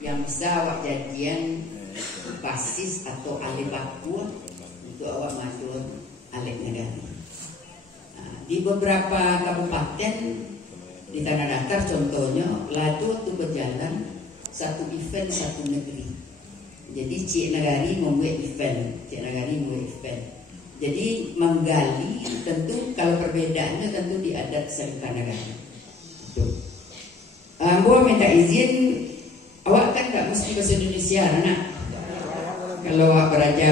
yang bisa awak jadian basis atau alih baku untuk awak matur alih negara. Nah, di beberapa kabupaten di Tanah Datar contohnya laju itu berjalan satu event satu negeri. Jadi Cik Nagari membuat event, Jadi menggali tentu kalau perbedaannya tentu di adat Selika Negara. Gua minta izin, awak kan nggak mesti bahasa Indonesia, nak. Kalau awak beraja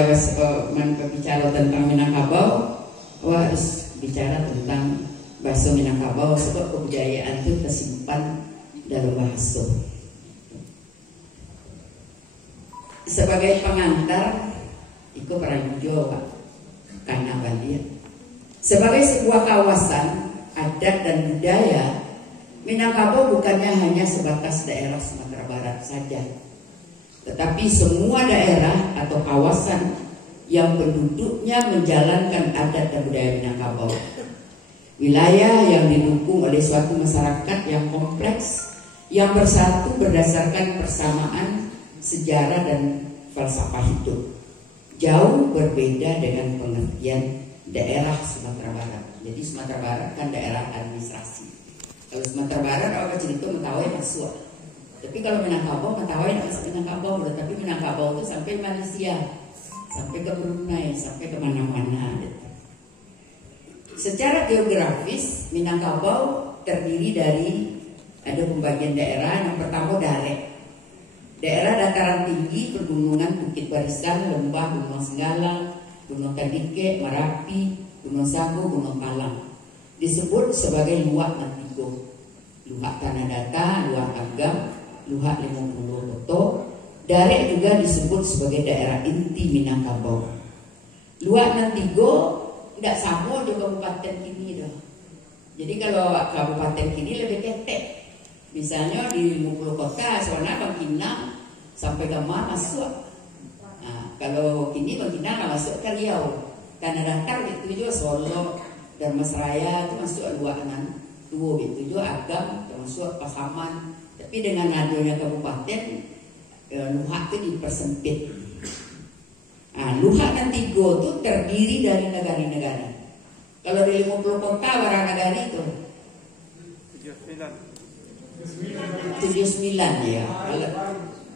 bicara tentang Minangkabau, awak harus bicara tentang bahasa Minangkabau sebab kebudayaan itu tersimpan dalam bahasa. Sebagai pengantar, ikut Prajujo Pak karena Bali. Sebagai sebuah kawasan adat dan budaya, Minangkabau bukannya hanya sebatas daerah Sumatera Barat saja, tetapi semua daerah atau kawasan yang penduduknya menjalankan adat dan budaya Minangkabau. Wilayah yang didukung oleh suatu masyarakat yang kompleks, yang bersatu berdasarkan persamaan sejarah dan falsafah hidup. Jauh berbeda dengan pengertian daerah Sumatera Barat. Jadi Sumatera Barat kan daerah administrasi. Kalau Sumatera Barat orang cerita Mentawai masuk. Tapi kalau Minangkabau, Mentawai tidak masuk Minangkabau. Tapi Minangkabau itu sampai Malaysia, sampai ke Brunei, sampai ke mana-mana. Secara geografis, Minangkabau terdiri dari ada pembagian daerah. Yang pertama Darek, daerah dataran tinggi, pegunungan, Bukit Barisan, Lembah, Gunung Senggalang, Gunung Kadike, Merapi, Gunung Sagu, Gunung Palang. Disebut sebagai Luak Nantigo, Luak Tanah Data, Luak Agam, Luak 50 Koto. Darek juga disebut sebagai daerah inti Minangkabau. Luak Nantigo tidak sama di kabupaten kini dah. Jadi kalau kabupaten kini lebih ketek. Misalnya di 50 kota, soalnya Bang Kinang sampai Gama masuk. Nah, kalau kini Bang Kinang nggak masuk ke Riau. Tanah Datar itu juga Solo dan Mesraya itu masuk Luanan Tuo itu juga Agam termasuk Pasaman. Tapi dengan adanya kabupaten Luhak itu dipersempit. Nah, Luhak dan Tigo itu terdiri dari negara-negara. Kalau di 50 kota barang negara itu 79 ya.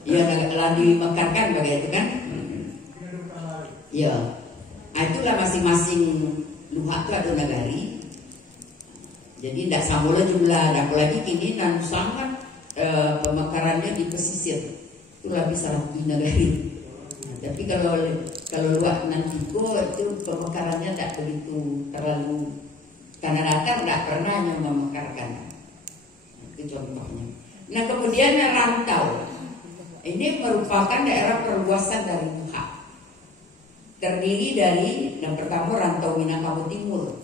Ya kalau dimekarkan begitu kan? Ya. Itulah masing-masing Luhak itu ada negari. Jadi tidak sama jumlah. Apalagi kini dan sangat pemekarannya di pesisir. Itulah bisa lebih negari. Tapi kalau Luak Nantigo itu pemekarannya tidak begitu terlalu. Tanah Datar tidak pernah yang memekarkan. Itu contohnya. Nah kemudian rantau. Ini merupakan daerah perluasan dari Luhak. Terdiri dari yang pertama rantau Minangkabau Timur,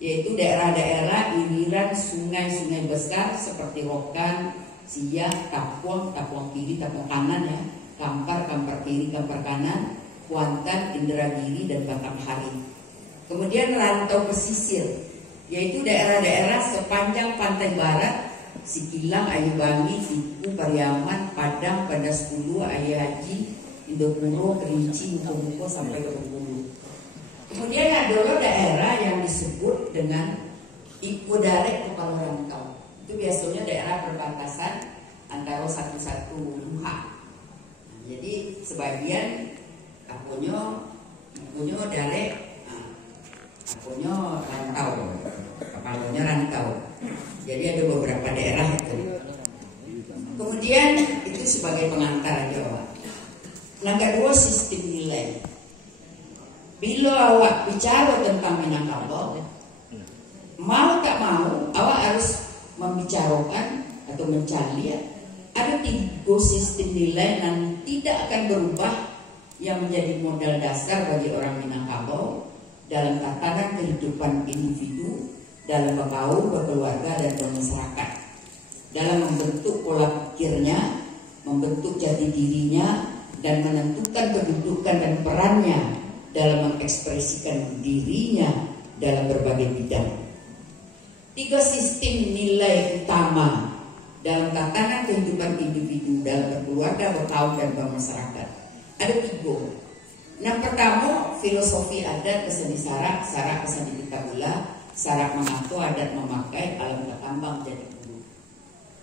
yaitu daerah-daerah iliran sungai-sungai besar seperti Rokan, Siak, Tapuang, Tapuang kiri, Tapuang kanan ya, Kampar, Kampar kiri, Kampar kanan, Kuantan, Indragiri dan Batanghari. Kemudian rantau pesisir, yaitu daerah-daerah sepanjang pantai barat, Sikilang, Ayubangi, Tiku, Pariaman, Padang, Padas 10, Ayah Haji, Indopuro, Kerinci, Muko-Muko sampai ke Bengkulu. Kemudian ada daerah yang disebut dengan Ipodarek Kepala Rantau. Itu biasanya daerah perbatasan antara satu Luhak. Jadi sebagian punya darek, punya rantau, kepalanya rantau. Jadi ada beberapa daerah itu. Kemudian itu sebagai pengantar Jawa. Nah kedua sistem nilai. Bila awak bicara tentang Minangkabau, mau tak mau awak harus membicarakan atau mencari ada 3 sistem nilai yang tidak akan berubah yang menjadi modal dasar bagi orang Minangkabau dalam tatanan kehidupan individu, dalam bergaul, berkeluarga dan bermasyarakat, dalam membentuk pola pikirnya, membentuk jati dirinya, dan menentukan kedudukan dan perannya dalam mengekspresikan dirinya dalam berbagai bidang. 3 sistem nilai utama dalam tatanan kehidupan individu, dalam berkeluarga, berkaum, dan bermasyarakat. Ada 3. Yang pertama, filosofi adat keseni sarak, sarak keseni Pitabula, sarak mengaku adat memakai, alam ketambang jadi guru.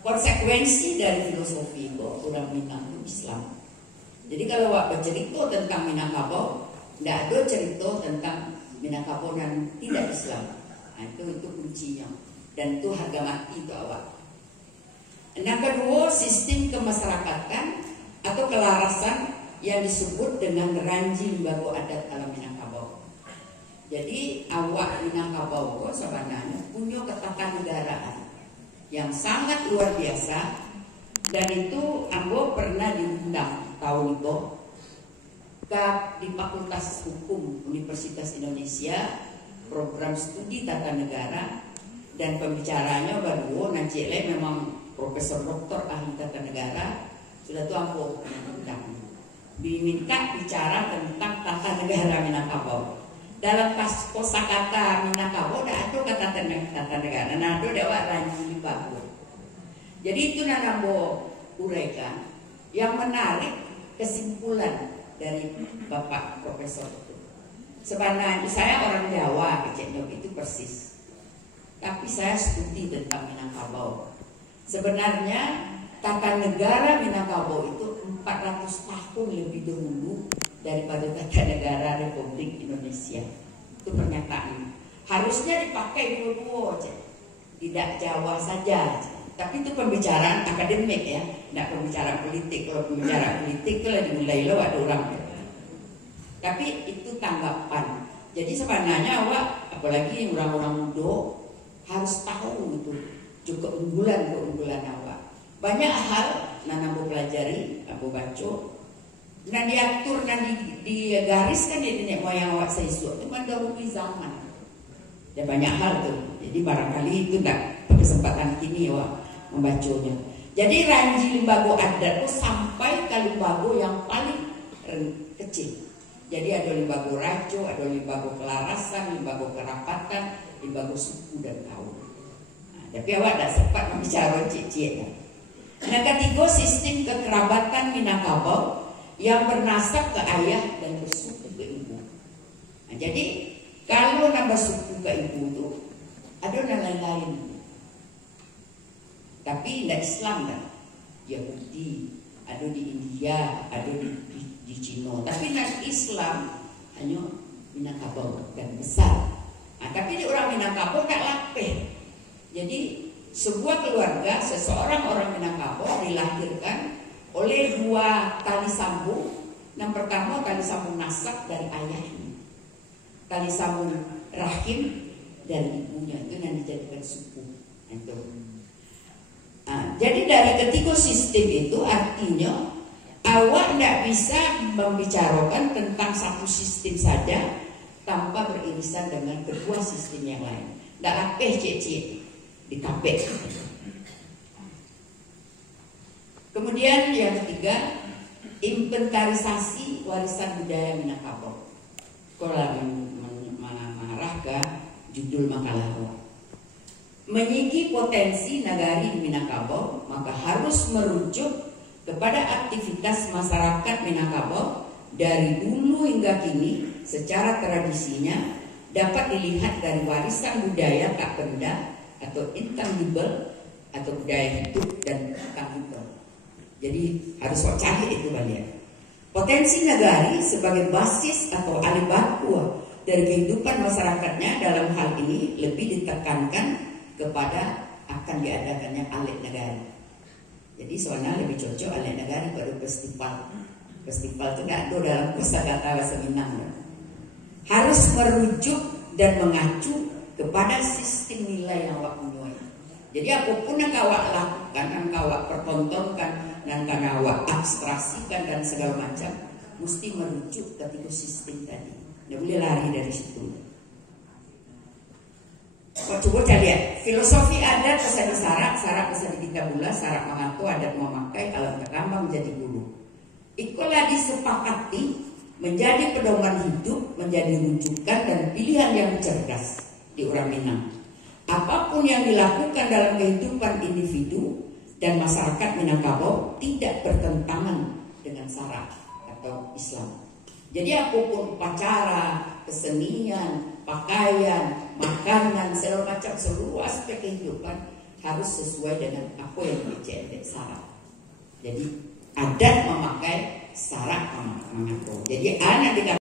Konsekuensi dari filosofi itu orang Minang itu Islam. Jadi kalau wak bercerita tentang Minangkabau, tidak ada cerita tentang Minangkabau dan tidak Islam. Nah, itu kuncinya, dan itu harga mati itu awak. Yang kedua, sistem kemasyarakatan atau kelarasan yang disebut dengan Ranji Lembaga Adat Alam Minangkabau. Jadi awak Minangkabau sebenarnya punya ketatanegaraan yang sangat luar biasa, dan itu Ambo pernah diundang tahun itu di Fakultas Hukum Universitas Indonesia, program studi tata negara, dan pembicaranya baru Nanti memang Profesor Doktor ahli tata negara. Sudah tuh Ambo undang, diminta bicara tentang tata negara Minangkabau. Dalam kosakata Minangkabau ada kata tata negara, ada dewa Ranji Lembaga. Jadi itu Ambo uraikan yang menarik kesimpulan dari Bapak Profesor itu. Sebenarnya saya orang Jawa, kecil itu persis. Tapi saya studi tentang Minangkabau. Sebenarnya tata negara Minangkabau itu 400 tahun lebih dahulu daripada tata negara Republik Indonesia. Itu pernyataan. Harusnya dipakai dua-dua, tidak Jawa saja. Tapi itu pembicaraan akademik ya, tidak pembicaraan politik. Kalau pembicaraan politik itu lah dimulai lewat orang. Tapi itu tanggapan. Jadi sebenarnya awak, apalagi orang-orang muda, harus tahu itu juga keunggulan awak. Banyak hal yang aku pelajari, aku baca, dan diatur dan digariskan di nenek moyang awak seisuatu itu mendahului zaman. Dan banyak hal tuh. Jadi barangkali itu enggak kesempatan kini awak membacanya. Jadi Ranji Lembaga Adat itu sampai ke lembaga yang paling kecil. Jadi ada lembaga rajo, ada lembaga kelarasan, lembaga kerapatan, lembaga suku dan kaum. Nah, tapi awak tidak sempat membicarakan cik-cik. Yang ketiga, sistem kekerabatan Minangkabau yang bernasab ke ayah dan bersuku ke ibu. Nah, jadi kalau nambah suku ke ibu itu ada yang lain-lain. Tapi tidak Islam kan, Yahudi, ada di India, ada di Cina. Tapi non Islam hanya Minangkabau dan besar. Nah, tapi di orang Minangkabau tak lapeh. Jadi sebuah keluarga, seseorang orang Minangkabau dilahirkan oleh 2 tali sambung. Yang pertama tali sambung nasab dari ayahnya, tali sambung rahim dari ibunya, itu yang dijadikan suku. Itu. Nah, jadi dari ketiga sistem itu artinya awak tidak bisa membicarakan tentang satu sistem saja tanpa beririsan dengan kedua sistem yang lain. Tidak apeh cek-cek dikapek. Kemudian yang ketiga, inventarisasi warisan budaya Minangkabau. Kalau mengarah ke judul makalah awak. Menyiki potensi nagari Minangkabau, maka harus merujuk kepada aktivitas masyarakat Minangkabau dari dulu hingga kini secara tradisinya dapat dilihat dari warisan budaya tak benda atau intangible atau budaya hidup dan tangible. Jadi harus cari itu kalian. Potensi nagari sebagai basis atau alibaku dari kehidupan masyarakatnya dalam hal ini lebih ditekankan kepada akan diadakannya alit negari. Jadi soalnya lebih cocok alit negari pada festival. Festival itu tidak ada dalam kosakata bahasa Minang. Harus merujuk dan mengacu kepada sistem nilai yang awak punya. Jadi apapun yang awak lakukan, yang awak pertontonkan, yang awak abstraksikan dan segala macam, mesti merujuk ketika sistem tadi. Tidak boleh lari dari situ. Coba lihat filosofi adat kesana sarak, sarak kesana Pitabula, sarak mengaku adat memakai, alam ketambang menjadi guru. Itulah disepakati menjadi pedoman hidup, menjadi rujukan dan pilihan yang cerdas di orang Minang. Apapun yang dilakukan dalam kehidupan individu dan masyarakat Minangkabau tidak bertentangan dengan syarak atau Islam. Jadi apapun upacara, kesenian, pakaian, makanan, segala macam seluruh aspek kehidupan harus sesuai dengan apa yang menjadi syarak. Jadi adat memakai syarak Minangkabau. Jadi anak